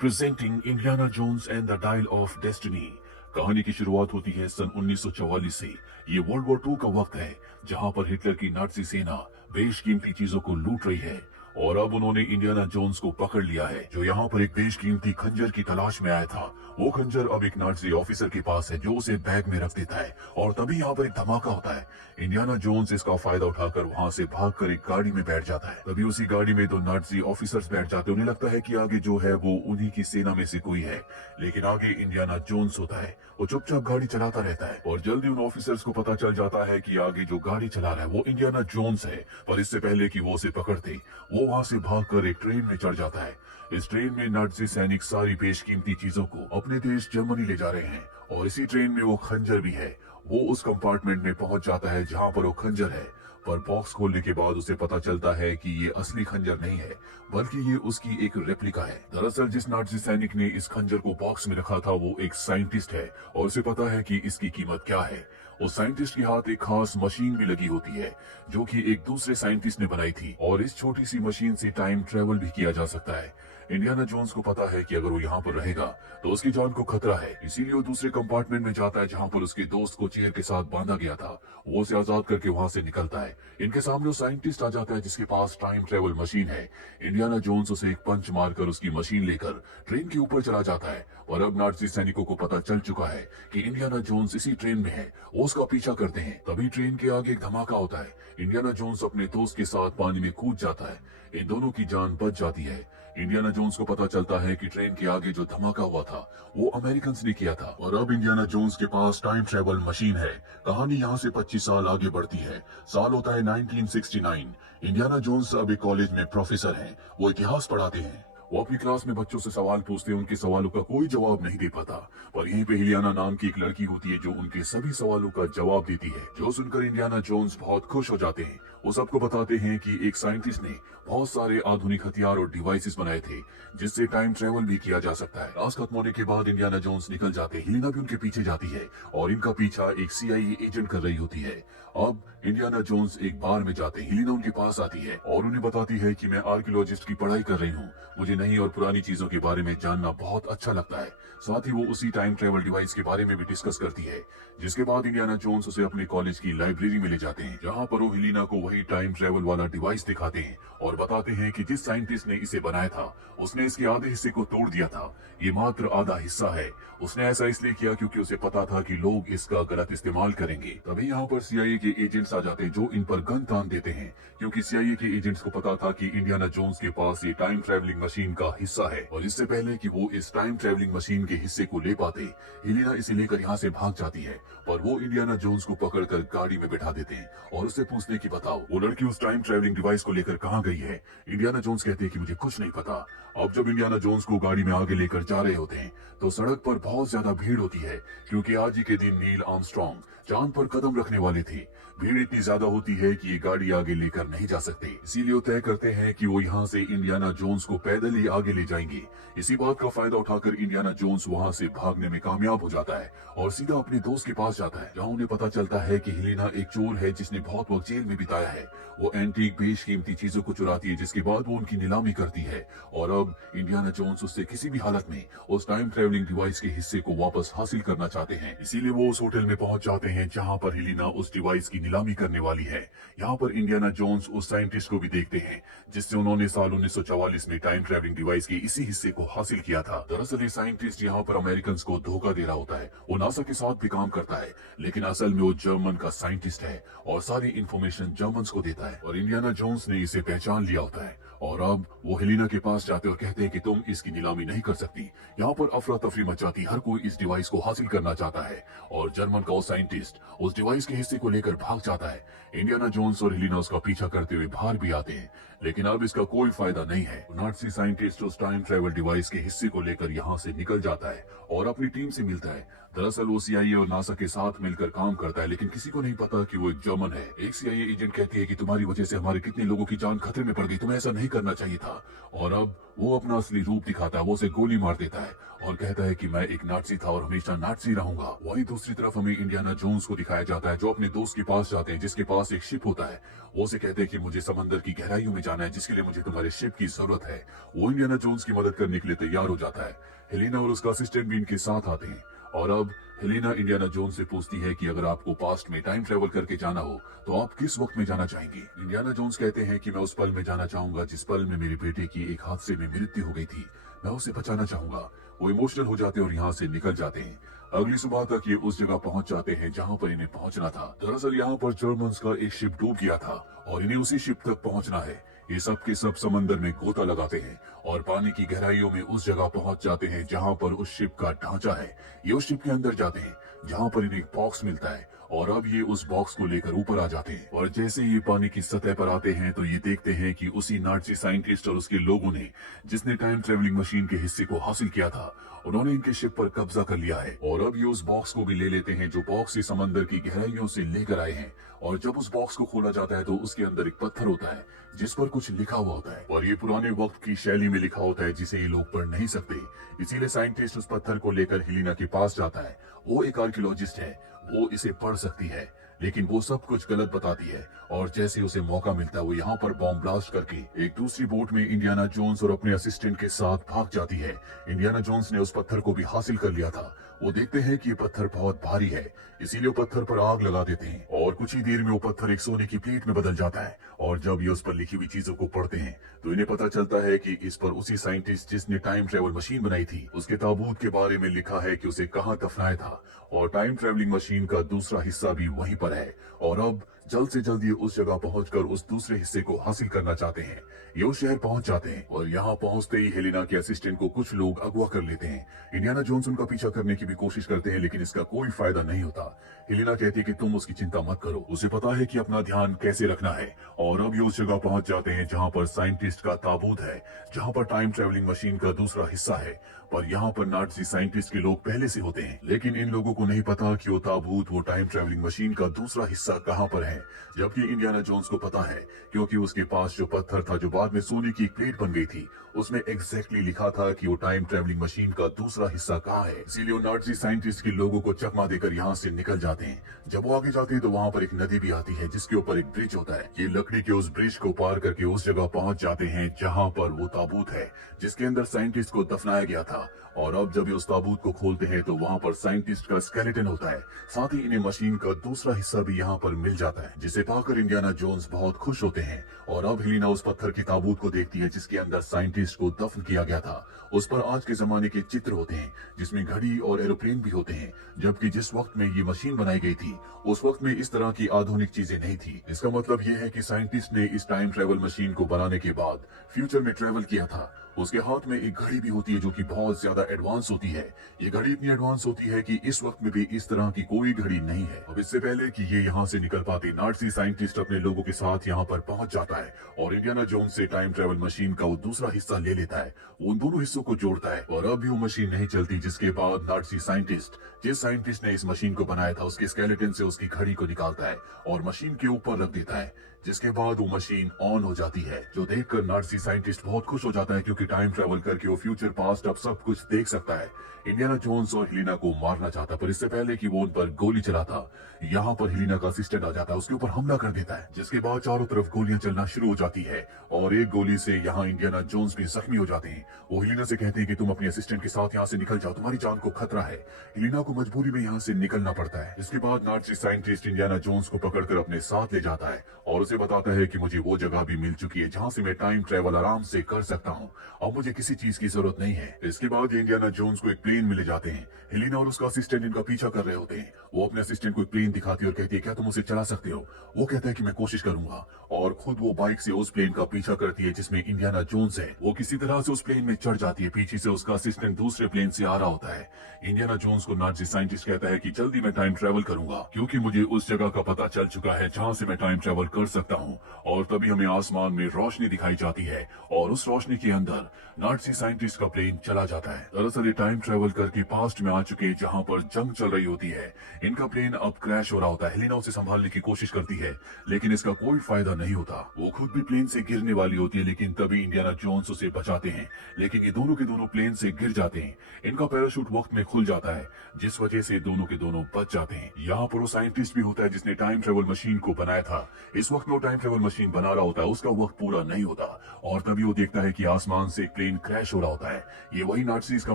Presenting Indiana Jones and the Dial of Destiny. कहानी की शुरुआत होती है सन 1944 से। ये वर्ल्ड वॉर 2 का वक्त है, जहां पर हिटलर की नाजी सेना बेशकीमती चीजों को लूट रही है। और अब उन्होंने इंडियाना जोन्स को पकड़ लिया है, जो यहाँ पर एक बेशकीमती खंजर की तलाश में आया था। वो खंजर अब एक नाजी ऑफिसर के पास है, जो उसे बैग में रख देता है। और तभी यहाँ पर एक धमाका होता है। इंडियाना जोन्स इसका फायदा उठाकर वहां से भागकर एक गाड़ी में बैठ जाता है। तभी उसी गाड़ी में दो नाजी ऑफिसर्स बैठ जाते हैं। उन्हें लगता है कि आगे जो है वो उन्हीं की सेना में से कोई है, लेकिन आगे इंडियाना जोन्स होता है। वो चुपचाप गाड़ी चलाता रहता है और जल्दी उन ऑफिसर्स को पता चल जाता है कि आगे जो गाड़ी चला रहा है वो इंडियाना जोन्स है। पर इससे पहले कि वो उसे पकड़ते, वो वहां से भागकर एक ट्रेन में चढ़ जाता है। इस ट्रेन में नाजी सैनिक सारी बेशकीमती चीजों को अपने देश जर्मनी ले जा रहे हैं, और इसी ट्रेन में वो खंजर भी है। वो उस कंपार्टमेंट में पहुंच जाता है जहां पर वो खंजर है, पर बॉक्स खोलने के बाद उसे पता चलता है कि ये असली खंजर नहीं है, बल्कि ये उसकी एक रेप्लिका है। दरअसल जिस नाजी सैनिक ने इस खंजर को बॉक्स में रखा था वो एक साइंटिस्ट है, और उसे पता है कि इसकी कीमत क्या है। उस साइंटिस्ट के हाथ एक खास मशीन भी लगी होती है, जो कि एक दूसरे साइंटिस्ट ने बनाई थी, और इस छोटी सी मशीन से टाइम ट्रेवल भी किया जा सकता है। इंडियाना जोन्स को पता है कि अगर वो यहाँ पर रहेगा तो उसकी जान को खतरा है, इसीलिए वो दूसरे कंपार्टमेंट में जाता है जहाँ पर उसके दोस्त को चेयर के साथ बांधा गया था। वो उसे आजाद करके वहां से निकलता है। इनके सामने वो साइंटिस्ट आ जाता है जिसके पास टाइम ट्रेवल मशीन है। इंडियाना जोन्स उसे एक पंच मारकर उसकी मशीन लेकर ट्रेन के ऊपर चला जाता है, और अब नाजी सैनिकों को पता चल चुका है कि इंडियाना जोन्स इसी ट्रेन में है। वो उसका पीछा करते हैं। तभी ट्रेन के आगे एक धमाका होता है। इंडियाना जोन्स अपने दोस्त के साथ पानी में कूद जाता है। इन दोनों की जान बच जाती है। इंडियाना जोन्स को पता चलता है कि ट्रेन के आगे जो धमाका हुआ था वो अमेरिकन ने किया था, और अब इंडियाना जोन्स के पास टाइम ट्रेवल मशीन है। कहानी यहाँ से 25 साल आगे बढ़ती है। साल होता है 1969। इंडियाना जोन्स अब एक कॉलेज में प्रोफेसर हैं। वो इतिहास पढ़ाते हैं। वो अपनी क्लास में बच्चों से सवाल पूछते हैं, उनके सवालों का कोई जवाब नहीं दे पाता। पर यहीं पे हिलियाना नाम की एक लड़की होती है जो उनके सभी सवालों का जवाब देती है, जो सुनकर इंडियाना जोन्स बहुत खुश हो जाते हैं। वो सबको बताते हैं कि एक साइंटिस्ट ने बहुत सारे आधुनिक हथियार और डिवाइसेस बनाए थे, जिससे टाइम ट्रेवल भी किया जा सकता है। क्लास खत्म होने के बाद इंडियाना जोन्स निकल जाते हैं। हिलिना भी उनके पीछे जाती है, और इनका पीछा एक CIA एजेंट कर रही होती है। अब इंडियाना जोन्स एक बार में जाते हैं। हिलिना उनके पास आती है और उन्हें बताती है कि मैं आर्कियोलॉजिस्ट की पढ़ाई कर रही हूँ, मुझे नई और पुरानी चीजों के बारे में जानना बहुत अच्छा लगता है। साथ ही वो उसी टाइम ट्रेवल डिवाइस के बारे में भी डिस्कस करती है। जिसके बाद इंडियाना जोन्स उसे अपने कॉलेज की लाइब्रेरी में ले जाते हैं, जहाँ पर वो हिलिना को वही टाइम ट्रेवल वाला डिवाइस दिखाते हैं और बताते हैं कि जिस साइंटिस्ट ने इसे बनाया था उसने इसके आधे हिस्से को तोड़ दिया था। ये मात्र आधा हिस्सा है। उसने ऐसा इसलिए किया क्योंकि उसे पता था कि लोग इसका गलत इस्तेमाल करेंगे। तभी यहाँ पर CIA के एजेंट्स आ जाते हैं, जो इन पर गन तान देते हैं, क्योंकि CIA के एजेंट्स को पता था कि इंडियाना जोन्स के पास ये टाइम ट्रेवलिंग मशीन का हिस्सा है। और इससे पहले कि वो इस टाइम ट्रेवलिंग मशीन के हिस्से को ले पाते, हिलिना इसे लेकर यहाँ से भाग जाती है। पर वो इंडियाना जोन्स को पकड़कर गाड़ी में बैठा देते हैं और उससे पूछने की बताओ वो लड़की उस टाइम ट्रेवलिंग डिवाइस को लेकर कहाँ गई है। इंडियाना जोन्स कहते हैं कि मुझे कुछ नहीं पता। अब जब इंडियाना जोन्स को गाड़ी में आगे लेकर जा रहे होते हैं तो सड़क पर बहुत ज्यादा भीड़ होती है, क्योंकि आज ही के दिन नील आर्मस्ट्रांग चांद पर कदम रखने वाले थे। भीड़ इतनी ज्यादा होती है कि ये गाड़ी आगे लेकर नहीं जा सकते, इसीलिए वो तय करते हैं कि वो यहाँ से इंडियाना जोन्स को पैदल ही आगे ले जाएंगे। इसी बात का फायदा उठाकर इंडियाना जोन्स वहाँ से भागने में कामयाब हो जाता है और सीधा अपने दोस्त के पास जाता है, जहाँ उन्हें पता चलता है कि हिलेना एक चोर है जिसने बहुत वक्त जेल में बिताया है। वो एंटीक बेशकीमती चीजों को चुराती है, जिसके बाद वो उनकी नीलामी करती है, और अब इंडियाना जोन्स उससे किसी भी हालत में उस टाइम ट्रेवलिंग डिवाइस के हिस्से को वापस हासिल करना चाहते हैं। इसीलिए वो उस होटल में पहुंच जाते हैं जहां पर हिलिना उस डिवाइस की नीलामी करने वाली है। यहाँ पर इंडियाना जोन्स उस साइंटिस्ट को भी देखते हैं जिससे उन्होंने साल 1944 में टाइम ट्रेवलिंग डिवाइस के इसी हिस्से को हासिल किया था। दरअसल ये साइंटिस्ट यहाँ पर अमेरिकन को धोखा दे रहा होता है। वो नासा के साथ भी काम करता है, लेकिन असल में वो जर्मन का साइंटिस्ट है और सारी इंफॉर्मेशन जर्मन्स को देता है, और इंडियाना जोन्स ने इसे पहचान लिया होता है। और अब वो हिलिना के पास जाते और कहते हैं कि तुम इसकी नीलामी नहीं कर सकती। यहाँ पर अफरा तफरी मच जाती, हर कोई इस डिवाइस को हासिल करना चाहता है, और जर्मन का वो साइंटिस्ट उस डिवाइस के हिस्से को लेकर भाग जाता है। इंडियाना जोन्स और हिलिना उसका पीछा करते हुए बाहर भी आते हैं, लेकिन अब इसका कोई फायदा नहीं है। नाजी साइंटिस्ट उस टाइम ट्रेवल डिवाइस के हिस्से को लेकर यहाँ से निकल जाता है और अपनी टीम से मिलता है। दरअसल वो CIA और नासा के साथ मिलकर काम करता है, लेकिन किसी को नहीं पता कि वो एक जर्मन है। एक CIA एजेंट कहती है कि तुम्हारी वजह से हमारे कितने लोगों की जान खतरे में पड़ गई, तुम्हें ऐसा नहीं नहीं करना चाहिए था। और अब वो अपना असली रूप दिखाता है, वो उसे गोली मार देता है और कहता है कि मैं एक नाटसी था और हमेशा नाटसी रहूंगा। वहीं दूसरी तरफ हमें इंडियाना जोन्स को दिखाया जाता है जो अपने दोस्त के पास जाते हैं जिसके पास एक शिप होता है। वो उसे कहते हैं कि मुझे समंदर की गहराइयों में जाना है जिसके लिए मुझे तुम्हारे शिप की जरूरत है। वो इंडियाना जोन्स की मदद करने के लिए तैयार हो जाता है। हेलेना और उसका असिस्टेंट भी इनके साथ आते हैं और अब हेलेना इंडियाना जोन्स से पूछती है कि अगर आपको पास्ट में टाइम ट्रेवल करके जाना हो तो आप किस वक्त में जाना चाहेंगे। इंडियाना जोन्स कहते हैं कि मैं उस पल में जाना चाहूंगा जिस पल में मेरे बेटे की एक हादसे में मृत्यु हो गई थी, मैं उसे बचाना चाहूंगा। वो इमोशनल हो जाते हैं और यहाँ से निकल जाते हैं। अगली सुबह तक ये उस जगह पहुंच जाते हैं जहां पर इन्हें पहुंचना था। दरअसल यहाँ पर जर्मन्स का एक शिप डूब गया था और इन्हें उसी शिप तक पहुंचना है। ये सब के सब समंदर में गोता लगाते हैं और पानी की गहराइयों में उस जगह पहुंच जाते हैं जहां पर उस शिप का ढांचा है। ये उस शिप के अंदर जाते हैं जहां पर इन्हें एक बॉक्स मिलता है और अब ये उस बॉक्स को लेकर ऊपर आ जाते हैं और जैसे ये पानी की सतह पर आते हैं तो ये देखते हैं कि उसी नाटसी साइंटिस्ट और उसके लोगों ने जिसने टाइम ट्रेवलिंग मशीन के हिस्से को हासिल किया था, उन्होंने इनके शिप पर कब्जा कर लिया है। और अब ये उस बॉक्स को भी ले लेते हैं जो बॉक्स ये समंदर की गहराइयों से लेकर आए हैं। और जब उस बॉक्स को खोला जाता है तो उसके अंदर एक पत्थर होता है जिस पर कुछ लिखा हुआ होता है और ये पुराने वक्त की शैली में लिखा होता है जिसे ये लोग पढ़ नहीं सकते। इसीलिए साइंटिस्ट उस पत्थर को लेकर हेलेना के पास जाता है। वो एक आर्कियोलॉजिस्ट है, वो इसे पढ़ सकती है लेकिन वो सब कुछ गलत बताती है और जैसे उसे मौका मिलता है वो यहाँ पर बॉम्ब ब्लास्ट करके एक दूसरी बोट में इंडियाना जोन्स और अपने असिस्टेंट के साथ भाग जाती है। इंडियाना जोन्स ने उस पत्थर को भी हासिल कर लिया था। वो देखते हैं कि ये पत्थर बहुत भारी है, इसीलिए वो पत्थर पर आग लगा देते हैं और कुछ ही देर में वो पत्थर एक सोने की प्लेट में बदल जाता है। और जब ये उस पर लिखी हुई चीजों को पढ़ते हैं तो इन्हें पता चलता है कि इस पर उसी साइंटिस्ट जिसने टाइम ट्रेवल मशीन बनाई थी उसके ताबूत के बारे में लिखा है कि उसे कहाँ दफनाया था और टाइम ट्रेवलिंग मशीन का दूसरा हिस्सा भी वहीं पर है। और अब जल्द से जल्द ये उस जगह पहुंचकर उस दूसरे हिस्से को हासिल करना चाहते हैं। ये उस शहर पहुंच जाते हैं और यहाँ पहुंचते ही हेलेना के असिस्टेंट को कुछ लोग अगवा कर लेते हैं। इंडियाना जोन्स उनका पीछा करने की भी कोशिश करते हैं लेकिन इसका कोई फायदा नहीं होता। हेलेना कहती है कि तुम उसकी चिंता मत करो, उसे पता है कि अपना ध्यान कैसे रखना है। और अब ये उस जगह पहुंच जाते हैं जहाँ पर साइंटिस्ट का ताबूत है, जहाँ पर टाइम ट्रेवलिंग मशीन का दूसरा हिस्सा है। पर यहाँ पर नाटसी साइंटिस्ट के लोग पहले से होते हैं लेकिन इन लोगों को नहीं पता कि वो ताबूत, वो टाइम ट्रेवलिंग मशीन का दूसरा हिस्सा कहाँ पर है। जबकि इंडियाना जोन्स को पता है क्योंकि उसके पास जो पत्थर था जो बाद में सोने की एक प्लेट बन गई थी उसमें एग्जैक्टली लिखा था कि वो टाइम ट्रेवलिंग मशीन का दूसरा हिस्सा कहाँ है। इसीलिए वो नाटसी साइंटिस्ट के लोगों को चकमा देकर यहाँ से निकल जाते हैं। जब वो आगे जाते हैं तो वहाँ पर एक नदी भी आती है जिसके ऊपर एक ब्रिज होता है। ये लकड़ी के उस ब्रिज को पार करके उस जगह पहुंच जाते हैं जहाँ पर वो ताबूत है जिसके अंदर साइंटिस्ट को दफनाया गया था। और अब जब ये उस ताबूत को खोलते हैं तो वहाँ पर साइंटिस्ट का स्केलेटन होता है, साथ ही इन्हें मशीन का दूसरा हिस्सा भी यहाँ पर मिल जाता है जिसे पाकर इंडियाना जोन्स बहुत खुश होते हैं। और अब हेलेना उस पत्थर की ताबूत को देखती है जिसके अंदर साइंटिस्ट को दफन किया गया था। उस पर आज के जमाने के चित्र होते हैं जिसमें घड़ी और एरोप्लेन भी होते हैं, जबकि जिस वक्त में ये मशीन बनाई गई थी उस वक्त में इस तरह की आधुनिक चीजें नहीं थी। इसका मतलब ये है कि साइंटिस्ट ने इस टाइम ट्रेवल मशीन को बनाने के बाद फ्यूचर में ट्रेवल किया था। उसके हाथ में एक घड़ी भी होती है जो कि बहुत ज्यादा एडवांस होती है। ये घड़ी इतनी एडवांस होती है कि इस वक्त में भी इस तरह की कोई घड़ी नहीं है। अब इससे पहले कि ये यहाँ से निकल पाते नाटसी साइंटिस्ट अपने लोगों के साथ यहाँ पर पहुंच जाता है और इंडियाना जोन्स से टाइम ट्रेवल मशीन का वो दूसरा हिस्सा ले लेता है। वो उन दोनों हिस्सों को जोड़ता है और अब भी वो मशीन नहीं चलती, जिसके बाद नाटसी साइंटिस्ट जिस साइंटिस्ट ने इस मशीन को बनाया था उसके स्केलेटन से उसकी घड़ी को निकालता है और मशीन के ऊपर रख देता है, जिसके बाद वो मशीन ऑन हो जाती है। जो देखकर नाटसी साइंटिस्ट बहुत खुश हो जाता है क्योंकि टाइम ट्रेवल करके वो फ्यूचर पास्ट अब सब कुछ देख सकता है। इंडियाना जोन्स और हेलेना को मारना चाहता पर इससे पहले कि वो उन पर गोली चलाता यहाँ पर हेलेना का असिस्टेंट आ जाता है, उसके ऊपर हमला कर देता है, जिसके बाद चारों तरफ गोलियां चलना शुरू हो जाती है और एक गोली से यहाँ इंडियाना जोन्स भी जख्मी हो जाते हैं। वो हेलेना से कहते हैं कि तुम अपने असिस्टेंट के साथ यहाँ से निकल जाओ, तुम्हारी जान को खतरा है। हेलेना को मजबूरी में यहाँ से निकलना पड़ता है। इसके बाद नाटसी साइंटिस्ट इंडियाना जोन्स को पकड़कर अपने साथ ले जाता है और उसे बताता है कि मुझे वो जगह भी मिल चुकी है जहाँ से मैं टाइम ट्रेवल आराम से कर सकता हूँ, अब मुझे किसी चीज की जरूरत नहीं है। इसके बाद इंडियाना जोन्स को एक प्लेन मिले जाते हैं। हेलेना और उसका असिस्टेंट इनका पीछा कर रहे होते हैं। वो अपने असिस्टेंट को एक प्लेन दिखाती है और कहती है क्या तुम उसे चला सकते हो? वो कहता है कि मैं कोशिश करूंगा और खुद वो बाइक से उस प्लेन का पीछा करती है जिसमें इंडियाना जोन्स है। वो किसी तरह से उस प्लेन में चढ़ जाती है, पीछे से उसका असिस्टेंट दूसरे प्लेन से आ रहा होता है। इंडियाना जोन्स को नाटसी साइंटिस्ट कहता है कि जल्दी मैं टाइम ट्रेवल करूंगा क्योंकि मुझे उस जगह का पता चल चुका है जहाँ से मैं टाइम ट्रेवल कर सकता सकता हूँ। और तभी हमें आसमान में रोशनी दिखाई जाती है और उस रोशनी के अंदर नाजी साइंटिस्ट का प्लेन चला जाता है। दरअसल ये टाइम ट्रेवल करके पास्ट में आ चुके जहाँ पर जंग चल रही होती है। इनका प्लेन अब क्रैश हो रहा होता है। हेलिना उसे संभालने की कोशिश करती है लेकिन इसका कोई फायदा नहीं होता। वो खुद भी प्लेन से गिरने वाली होती है लेकिन तभी इंडियाना जोन्स उसे बचाते हैं। लेकिन ये दोनों के दोनों प्लेन से गिर जाते हैं। इनका पैराशूट वक्त में खुल जाता है जिस वजह से दोनों के दोनों बच जाते हैं। यहाँ पर वो साइंटिस्ट भी होता है जिसने टाइम ट्रेवल मशीन को बनाया था। इस वक्त में वो टाइम ट्रेवल मशीन बना रहा होता है, उसका वक्त पूरा नहीं होता और तभी वो देखता है कि आसमान से एक प्लेन क्रैश हो रहा होता है। ये वही नाज़ीज़ का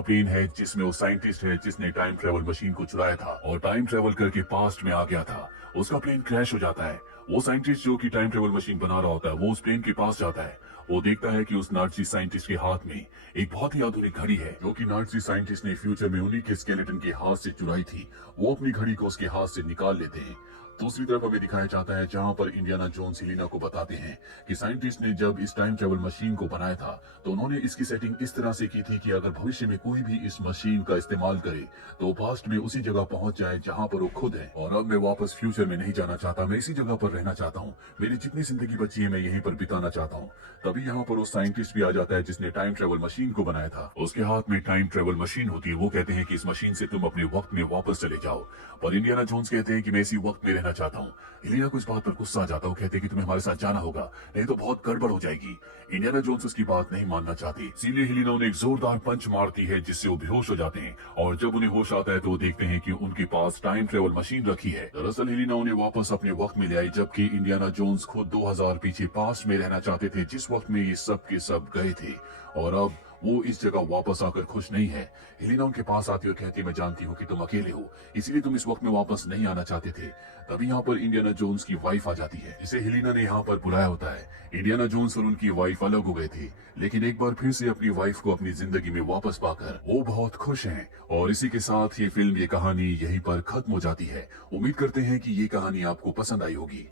प्लेन है जिसमें वो साइंटिस्ट है जिसने टाइम ट्रेवल मशीन को चुराया था और टाइम ट्रेवल करके पास्ट में आ गया था। उसका प्लेन क्रैश हो जाता है। वो साइंटिस्ट जो कि टाइम ट्रेवल मशीन बना रहा होता है वो उस प्लेन के पास जाता है। वो देखता है कि उस नाज़ी साइंटिस्ट के हाथ में एक बहुत ही आधुनिक घड़ी है जो कि नाज़ी साइंटिस्ट ने फ्यूचर में उन्हीं के स्केलेटन के हाथ से चुराई थी। वो अपनी घड़ी को उसके हाथ से निकाल लेते हैं। दूसरी तरफ हमें दिखाया जाता है जहां पर इंडियाना जोन्स हेलिना को बताते हैं कि साइंटिस्ट ने जब इस टाइम ट्रेवल मशीन को बनाया था तो उन्होंने इसकी सेटिंग इस तरह से की थी कि अगर भविष्य में कोई भी इस मशीन का इस्तेमाल करे तो पास्ट में उसी जगह पहुंच जाए जहां पर वो खुद है। और अब मैं वापस फ्यूचर में नहीं जाना चाहता, मैं इसी जगह पर रहना चाहता हूँ। मेरी जितनी जिंदगी बची है मैं यहीं पर बिताना चाहता हूँ। तभी यहाँ पर वो साइंटिस्ट भी आ जाता है जिसने टाइम ट्रेवल मशीन को बनाया था। उसके हाथ में टाइम ट्रेवल मशीन होती है। वो कहते हैं कि इस मशीन से तुम अपने वक्त में वापस चले जाओ। पर इंडियाना जोन्स कहते हैं कि मैं इसी वक्त में रहना चाहता हूँ। हेलिना को इस बात पर गुस्सा आ जाता है। वो कहते हैं कि तुम्हें हमारे साथ जाना होगा, नहीं तो बहुत गड़बड़ हो जाएगी। इंडियाना जोन्स उसकी बात नहीं मानना चाहती, इसीलिए हेलिना उन्हें एक जोरदार पंच मारती है जिससे वो बेहोश हो जाते हैं। और जब उन्हें होश आता है तो वो देखते हैं कि उनके पास टाइम ट्रेवल मशीन रखी है। दरअसल हेलिना उन्हें वापस अपने वक्त में ले आई जबकि इंडियाना जोन्स खुद 2000 पीछे पास्ट में रहना चाहते थे जिस वक्त में ये सब के सब गए थे। और अब वो इस जगह वापस आकर खुश नहीं है। हेलिना उनके पास आती और कहती, मैं जानती हूँ कि तुम अकेले हो, इसीलिए तुम इस वक्त में वापस नहीं आना चाहते थे। तभी यहाँ पर इंडियाना जोन्स की वाइफ आ जाती है जिसे हेलिना ने यहाँ पर बुलाया होता है। इंडियाना जोन्स और उनकी वाइफ अलग हो गए थे लेकिन एक बार फिर से अपनी वाइफ को अपनी जिंदगी में वापस पाकर वो बहुत खुश हैं। और इसी के साथ ये फिल्म, ये कहानी यहीं पर खत्म हो जाती है। उम्मीद करते हैं कि ये कहानी आपको पसंद आई होगी।